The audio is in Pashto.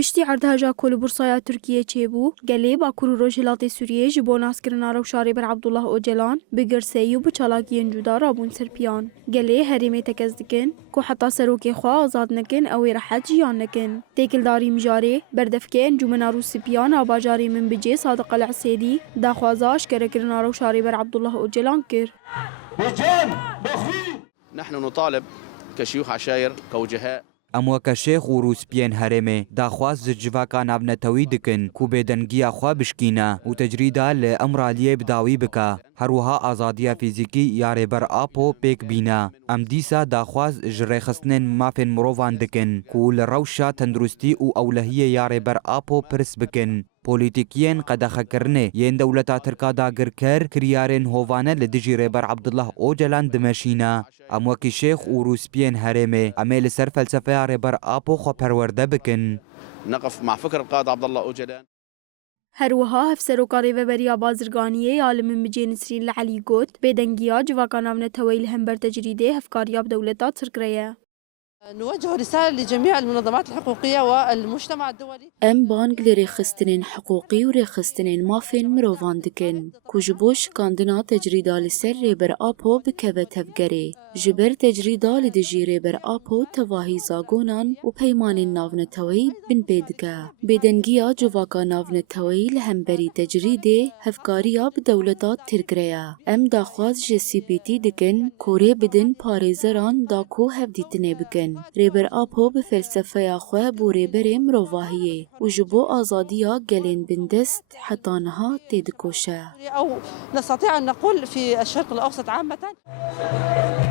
پشتی عردهجا کل بورسایا ترکیه چیبو گلی باکور و روجهلات سوریه جبو ناسکرنا روشاری بر عبدالله اوجلان بگرسی و بچالاکین جدا رابون سرپیان گلی هریمه تکزدکن کو حتی سروکی خواه آزاد نکن اوی راحت جیان نکن تیکل داری مجاره بردفکن جمنا رو سپیان آباجاری من بجی صادق العسیدی داخوازاش کرکرنا روشاری بر عبدالله اوجلان کر نحن نطالب كشيوخ عشائر كوجهاء اموکه شیخ و روسپین هرمه داخواست جواکا نابنتوی دکن کو بدنگیا خوا بشکینه و تجریدا لامرالیه بداوی بکا هروها آزادیا فیزیکی یاره بر آپو پیک بینا ام دیسا داخواست جریخستنن مافن مروفان دکن کو لروشا تندرستی و اولهیه یاره بر آپو پرس بکن پولیتیکین قدخه کرنه ین دولتا ترکا داگر کر کریارن هوانه لدجی ریبر عبدالله اوجلان دمشینا اموکی شیخ و روسپین هرمه امیل سر فلسفه ریبر آپو خو پرورده بکن نقف مع فكر القائد عبد الله اوجلان هروها هفسرو کاری و بریا بازرگانیه عالم بجی نسرین لعلی گوت بدنگیا جواکا نابنتوی لهم بر تجریده هفکاریا بدولتا ترکیه نوجه رسالة لجميع المنظمات الحقوقية والمجتمع الدولي. ام بانگ لرخستنين حقوقي ورخستنين مافين مروفان دكن كوجبوش كاندنا تجريدا لسر ريبر آبو بكوة تفگري جبر تجريدا لدجي ريبر آبو تواهي زاغونان و پيمان ناونتوي بن بيدكا بدنگيا جواكا ناونتوي لهمبري تجريده هفكاريا بدولتات تركريا ام داخواز جسي بيتي دكن كوري بدن پاريزران داكو هفديتنه بكن ریبر آپو به فلسفه خواه بو ریبر مروواهیه و جبو آزادیا گلین بندست حتی نها تیدکوشه أو نستطيع أن نقول في الشرق الأوسط عامة